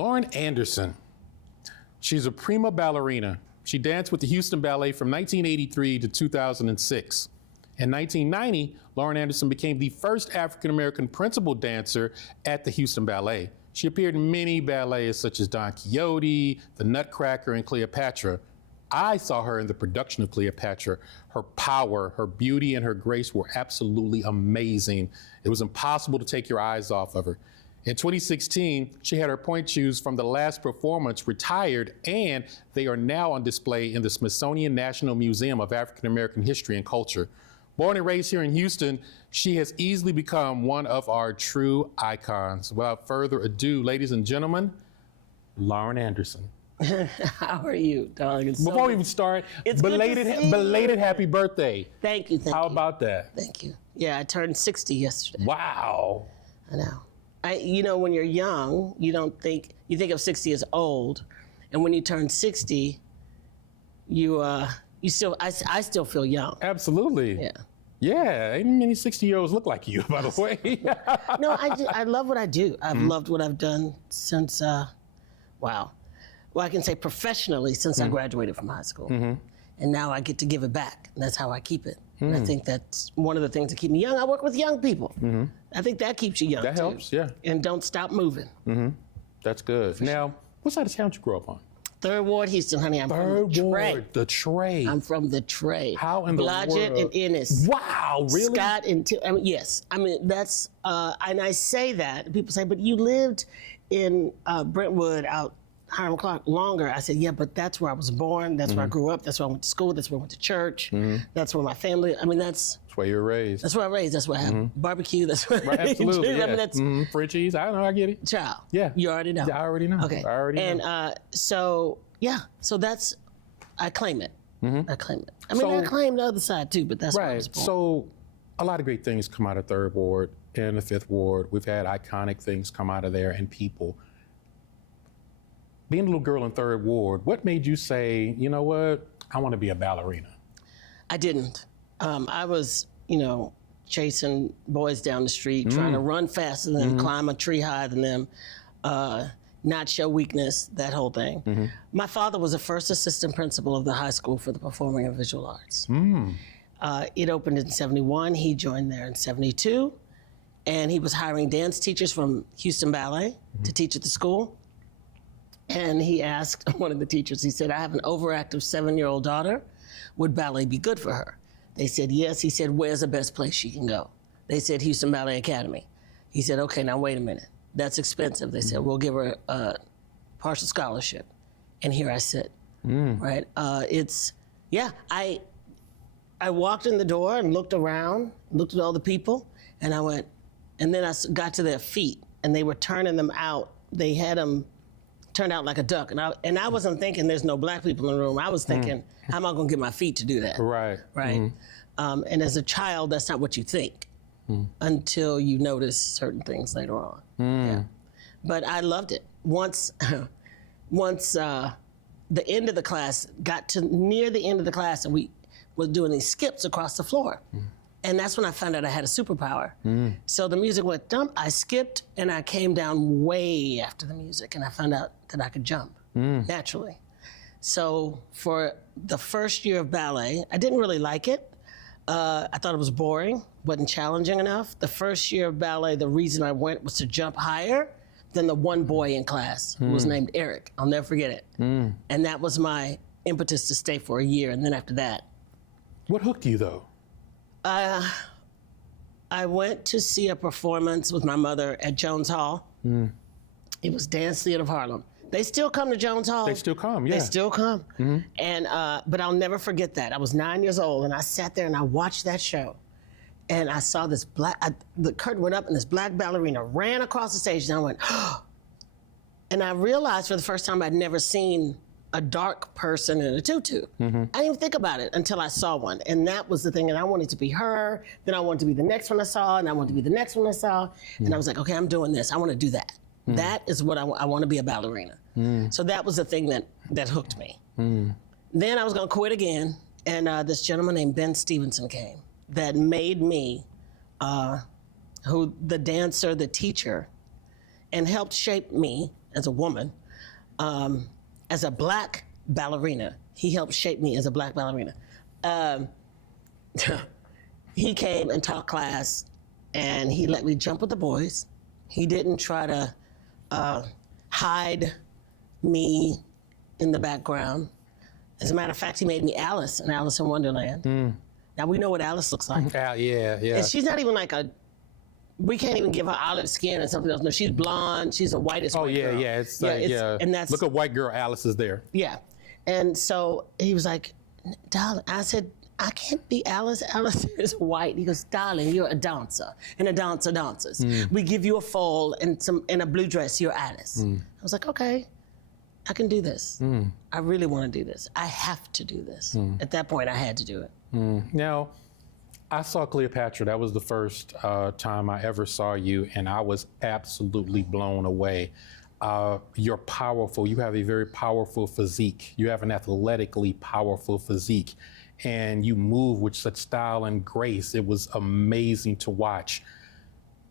Lauren Anderson. She's a prima ballerina. She danced with the Houston Ballet from 1983 to 2006. In 1990, Lauren Anderson became the first African-American principal dancer at the Houston Ballet. She appeared in many ballets such as Don Quixote, The Nutcracker, and Cleopatra. I saw her in the production of Cleopatra. Her power, her beauty, and her grace were absolutely amazing. It was impossible to take your eyes off of her. In 2016, she had her point shoes from the last performance retired, and they are now on display in the Smithsonian National Museum of African American History and Culture. Born and raised here in Houston, she has easily become one of our true icons. Without further ado, ladies and gentlemen, Lauren Anderson. How are you, darling? Before we even start, belated happy birthday. Thank you. How about that? Thank you. Yeah, I turned 60 yesterday. Wow. I know. You know, when you're young, you think of 60 as old, and when you turn 60, I still feel young. Absolutely. Yeah. Yeah, ain't many 60-year-olds look like you, by the way. No, I love what I do. I've loved what I've done since, wow. Well, I can say professionally since I graduated from high school. And now I get to give it back, and that's how I keep it. And I think that's one of the things that keep me young. I work with young people. I think that keeps you young, That helps, yeah. And don't stop moving. That's good. Now, what side of town did you grow up on? 3rd Ward, Houston, honey. I'm from the Tray. The Tray. I'm from the Tray. How in the Blodgett world? and Ennis. Wow, really? Scott and yes. I mean, that's, and I say that, and people say, but you lived in Brentwood out Hiram Clark longer. I said, yeah, but that's where I was born. That's where I grew up. That's where I went to school. That's where I went to church. That's where my family, that's where you were raised. That's where I raised. That's where I have barbecue. That's where absolutely, yeah. I mean, that's Frenchies. I know, I get it. Child. Yeah. You already know. Yeah, I already know. Okay. I already know. So that's, I claim it. I claim it. I So- I claim the other side too, but that's where I was born. So a lot of great things come out of 3rd Ward and the 5th Ward. We've had iconic things come out of there and people. Being a little girl in 3rd Ward, what made you say, you know what, I want to be a ballerina? I didn't. I was, chasing boys down the street, trying to run faster than them, climb a tree higher than them, not show weakness, that whole thing. My father was the first assistant principal of the high school for the performing and visual arts. It opened in 71. He joined there in 72. And he was hiring dance teachers from Houston Ballet to teach at the school. And he asked one of the teachers, he said, I have an overactive 7-year-old daughter. Would ballet be good for her? They said, yes. He said, where's the best place she can go? They said, Houston Ballet Academy. He said, okay, now wait a minute. That's expensive. They said, we'll give her a partial scholarship. And here I sit, right? I walked in the door and looked around, looked at all the people, and I went, and then I got to their feet, and they were turning them out. They had them turned out like a duck. And I wasn't thinking there's no black people in the room. I was thinking, how am I gonna get my feet to do that? Right. Right. And as a child, that's not what you think until you notice certain things later on. Yeah. But I loved it. Once the end of the class, got to near the end of the class, and we were doing these skips across the floor. And that's when I found out I had a superpower. So the music went dump, I skipped, and I came down way after the music, and I found out that I could jump naturally. So for the first year of ballet, I didn't really like it. I thought it was boring, wasn't challenging enough. The first year of ballet, the reason I went was to jump higher than the one boy in class who was named Eric. I'll never forget it. And that was my impetus to stay for a year, and then after that. What hooked you, though? I went to see a performance with my mother at Jones Hall. It was Dance Theater of Harlem. They still come to Jones Hall. They still come, yeah. They still come. And but I'll never forget that. I was 9 years old, and I sat there and I watched that show. And I saw this the curtain went up, and this black ballerina ran across the stage, and I went, oh. And I realized for the first time I'd never seen a dark person in a tutu. I didn't even think about it until I saw one. And that was the thing, and I wanted to be her, then I wanted to be the next one I saw, and I wanted to be the next one I saw. And I was like, okay, I'm doing this, I wanna do that. That is what I want to be a ballerina. So that was the thing that hooked me. Then I was gonna quit again, and this gentleman named Ben Stevenson came that made me, the dancer, the teacher, and helped shape me as a woman, as a black ballerina. He helped shape me as a black ballerina. He came and taught class, and he let me jump with the boys. He didn't try to hide me in the background. As a matter of fact, he made me Alice in Alice in Wonderland. Now we know what Alice looks like. Yeah. And she's not even like we can't even give her olive skin or something else. No, she's blonde. She's the whitest white girl. It's like, And that's, look at white girl Alice is there. Yeah. And so he was like, darling, I said, I can't be Alice. Alice is white. He goes, darling, you're a dancer, and a dancer dances. We give you a foal and a blue dress, you're Alice. I was like, okay, I can do this. I really want to do this. I have to do this. At that point, I had to do it. Now, I saw Cleopatra. That was the first time I ever saw you, and I was absolutely blown away. You're powerful. You have a very powerful physique. You have an athletically powerful physique, and you move with such style and grace. It was amazing to watch.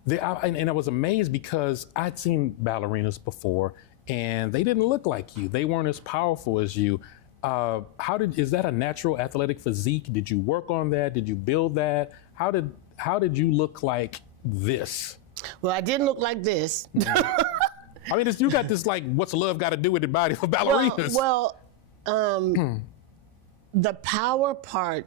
And I was amazed because I'd seen ballerinas before, and they didn't look like you. They weren't as powerful as you. Is that a natural athletic physique? Did you work on that? Did you build that? How did you look like this? Well, I didn't look like this. I mean, you got this, like, what's love got to do with the body of ballerinas? The power part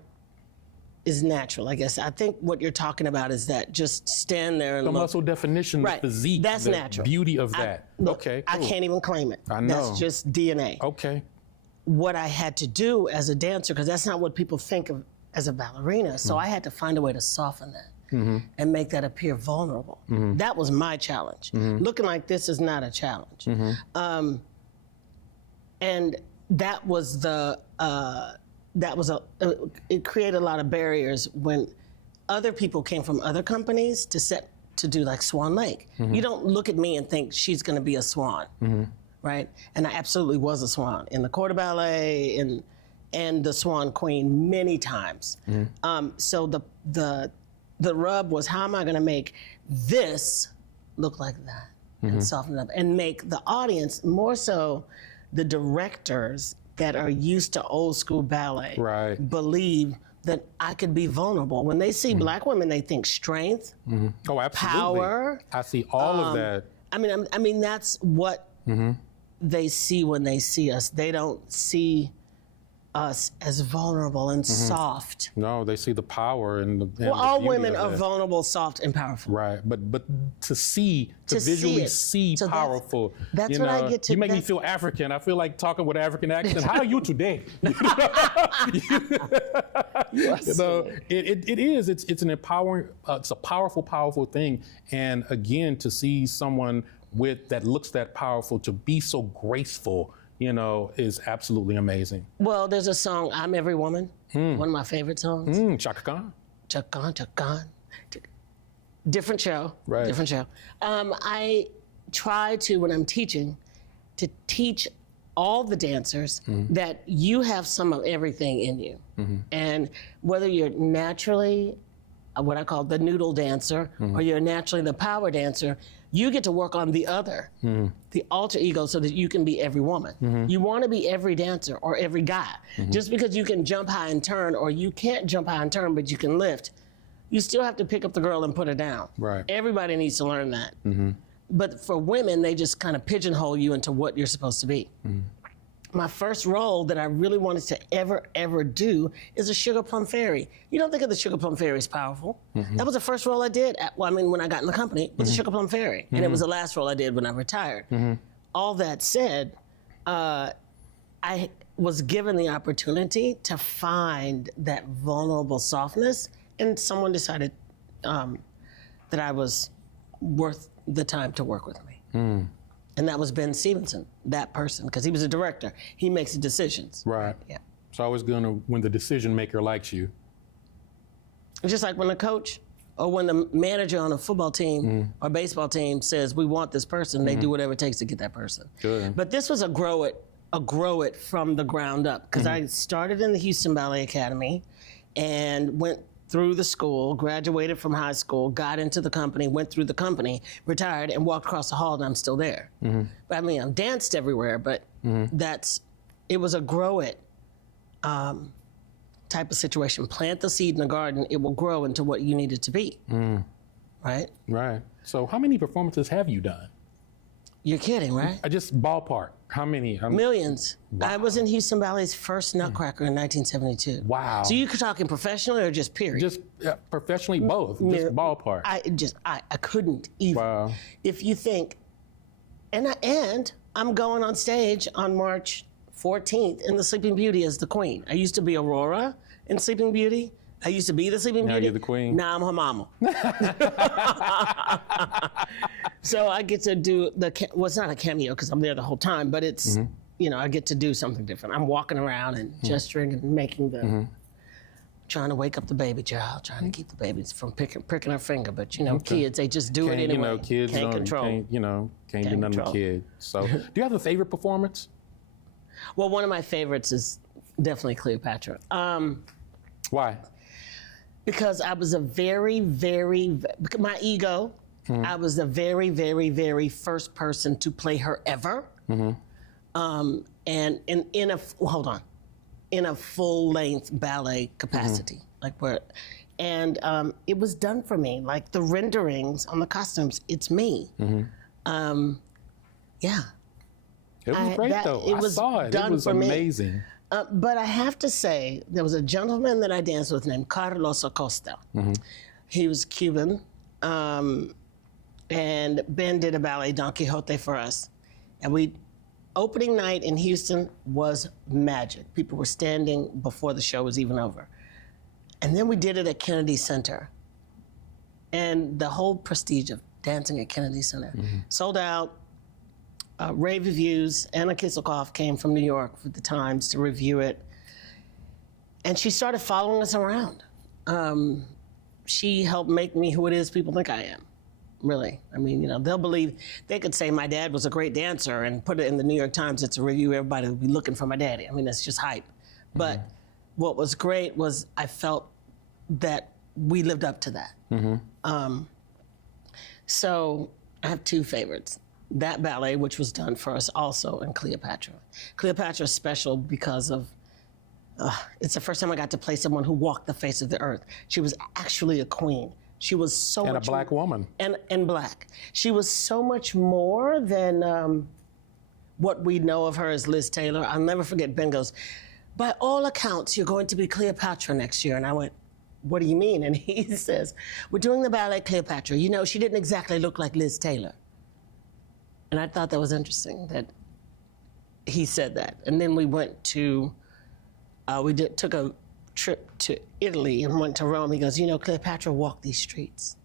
is natural, I guess. I think what you're talking about is that just stand there and the look. muscle definition, Right. the physique, That's the natural. beauty of that. Look, Okay, I cool. can't even claim it. I know. That's just DNA. Okay. What I had to do as a dancer, because that's not what people think of as a ballerina, so I had to find a way to soften that and make that appear vulnerable. That was my challenge. Looking like this is not a challenge. And that was it created a lot of barriers when other people came from other companies to do like Swan Lake. You don't look at me and think she's gonna be a swan. Right? And I absolutely was a swan in the Corps de Ballet and the Swan Queen many times. So the rub was, how am I going to make this look like that and soften it up and make the audience, more so the directors that are used to old school ballet, believe that I could be vulnerable. When they see black women, they think strength, Oh, absolutely. power. I see all of that. I mean, that's what they see when they see us. They don't see us as vulnerable and soft. No, they see the power and the All beauty women of are that. vulnerable, soft, and powerful. Right, but to visually see So powerful. that's what I get to- You make me feel African. I feel like talking with an African accent. How are you today? It is. It's an empowering. It's a powerful thing. And again, to see someone that looks that powerful to be so graceful, is absolutely amazing. Well, there's a song, I'm Every Woman, one of my favorite songs. Chaka Khan. Chaka Khan. Different show. Right. Different show. I try to, when I'm teaching, to teach all the dancers that you have some of everything in you. And whether you're naturally what I call the noodle dancer, or you're naturally the power dancer, you get to work on the other, the alter ego, so that you can be every woman. You want to be every dancer or every guy. Just because you can jump high and turn, or you can't jump high and turn, but you can lift, you still have to pick up the girl and put her down. Right. Everybody needs to learn that. But for women, they just kind of pigeonhole you into what you're supposed to be. My first role that I really wanted to ever do is a Sugar Plum Fairy. You don't think of the Sugar Plum Fairy as powerful. That was the first role I did, when I got in the company, was the Sugar Plum Fairy. And it was the last role I did when I retired. All that said, I was given the opportunity to find that vulnerable softness, and someone decided that I was worth the time to work with me. And that was Ben Stevenson, that person, because he was a director. He makes the decisions. Right. Yeah. It's always when the decision maker likes you. It's just like when a coach or when the manager on a football team or baseball team says, we want this person, they do whatever it takes to get that person. Good. But this was a grow it from the ground up, because I started in the Houston Ballet Academy and went through the school, graduated from high school, got into the company, went through the company, retired, and walked across the hall, and I'm still there. But I mean, I've danced everywhere, but it was a grow it type of situation. Plant the seed in the garden, it will grow into what you need it to be. Right? Right. So how many performances have you done? You're kidding, right? I just ballpark. How many? Millions. Wow. I was in Houston Ballet's first Nutcracker in 1972. Wow. So you're talking professionally or just period? Just professionally, both. Just ballpark. I couldn't even. Wow. If you think, and I'm going on stage on March 14th in the Sleeping Beauty as the queen. I used to be Aurora in Sleeping Beauty. I used to be the Sleeping Beauty. Now you're the queen. Now I'm her mama. So I get to do it's not a cameo because I'm there the whole time, but it's, I get to do something different. I'm walking around and gesturing and making trying to wake up the baby child, trying to keep the babies from pricking her finger. But, kids, they just do it anyway. Kids can't control. Can't do nothing with kids. So do you have a favorite performance? Well, one of my favorites is definitely Cleopatra. Why? Because I was a very, very, my ego, I was the very, very, very first person to play her ever. And in a full length ballet capacity. It was done for me. Like the renderings on the costumes, it's me. Yeah. It was great though. I saw it. It was amazing. But I have to say, there was a gentleman that I danced with named Carlos Acosta. He was Cuban, and Ben did a ballet, Don Quixote, for us. And opening night in Houston was magic. People were standing before the show was even over. And then we did it at Kennedy Center. And the whole prestige of dancing at Kennedy Center. Sold out. Rave reviews. Anna Kisselkoff came from New York for the Times to review it. And she started following us around. She helped make me who it is people think I am, really. I mean, they'll believe, they could say my dad was a great dancer and put it in the New York Times. It's a review, everybody would be looking for my daddy. I mean, that's just hype. But what was great was I felt that we lived up to that. So I have two favorites. That ballet, which was done for us also, and Cleopatra. Cleopatra is special because of, it's the first time I got to play someone who walked the face of the earth. She was actually a queen. She was so much. And a black woman. And black. She was so much more than what we know of her as Liz Taylor. I'll never forget Ben goes, by all accounts, you're going to be Cleopatra next year. And I went, what do you mean? And he says, we're doing the ballet Cleopatra. She didn't exactly look like Liz Taylor. And I thought that was interesting that he said that. And then we went to, took a trip to Italy and went to Rome. He goes, Cleopatra walked these streets.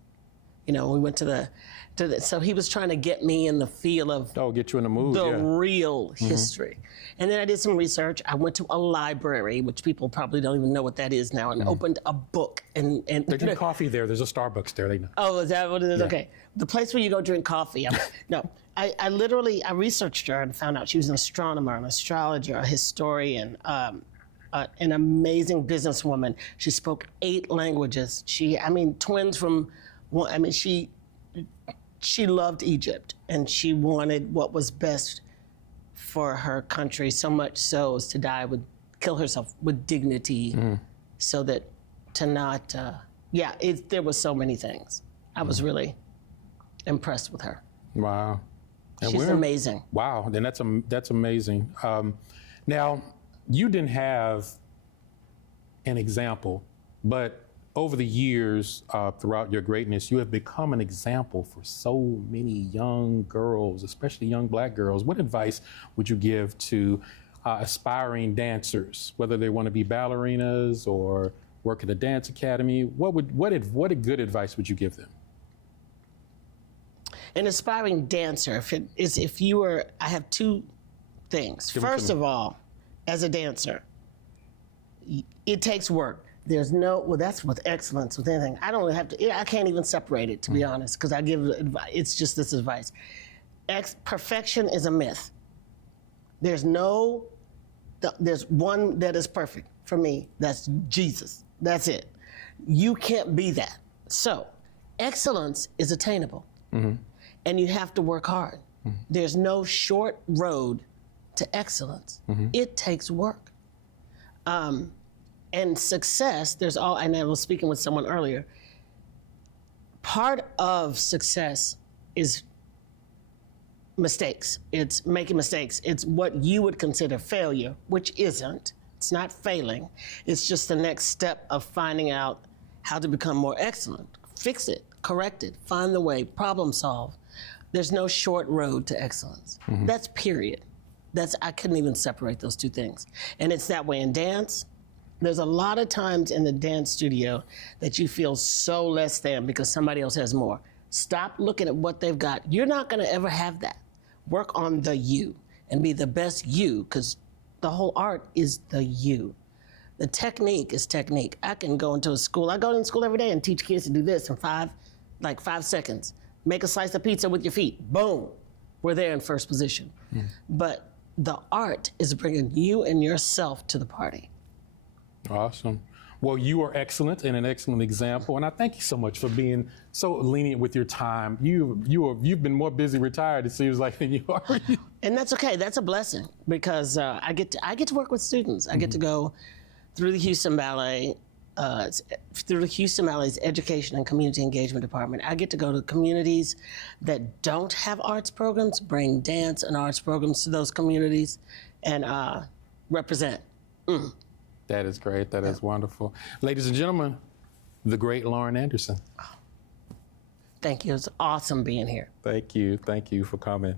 We went to the, so he was trying to get me in the feel of get you in the mood, the real history. And then I did some research. I went to a library, which people probably don't even know what that is now, and opened a book. And they drink coffee there. There's a Starbucks there. They know. Oh, is that what it is? Yeah. Okay. The place where you go drink coffee. I literally researched her and found out she was an astronomer, an astrologer, a historian, an amazing businesswoman. She spoke 8 languages. Twins from, she loved Egypt and she wanted what was best for her country, so much so as to kill herself with dignity so that to not, there was so many things. I was really impressed with her. Wow. And she's amazing. Wow, then that's amazing. Now, you didn't have an example, but over the years, throughout your greatness, you have become an example for so many young girls, especially young black girls. What advice would you give to aspiring dancers, whether they want to be ballerinas or work at a dance academy? What good advice would you give them? An aspiring dancer, I have 2 things. First of all, as a dancer, it takes work. That's with excellence, with anything. I can't even separate it, to be honest, because I give advice. It's just this advice. Perfection is a myth. There's one that is perfect for me. That's Jesus. That's it. You can't be that. So excellence is attainable, and you have to work hard. There's no short road to excellence. It takes work. And success, and I was speaking with someone earlier, part of success is mistakes. It's making mistakes. It's what you would consider failure, which isn't. It's not failing. It's just the next step of finding out how to become more excellent. Fix it, correct it, find the way, problem solve. There's no short road to excellence. That's period. I couldn't even separate those two things. And it's that way in dance. There's a lot of times in the dance studio that you feel so less than because somebody else has more. Stop looking at what they've got. You're not gonna ever have that. Work on the you and be the best you, because the whole art is the you. The technique is technique. I can go into a school. I go into school every day and teach kids to do this in 5 seconds. Make a slice of pizza with your feet. Boom. We're there in first position. But the art is bringing you and yourself to the party. Awesome. Well, you are excellent and an excellent example, and I thank you so much for being so lenient with your time. You've been more busy retired, it seems like, than you are. And that's okay. That's a blessing, because I get to work with students. I get to go through the Houston Ballet, through the Houston Ballet's Education and Community Engagement Department. I get to go to communities that don't have arts programs, bring dance and arts programs to those communities, and represent. That is great. That is wonderful. Ladies and gentlemen, the great Lauren Anderson. Thank you. It's awesome being here. Thank you. Thank you for coming.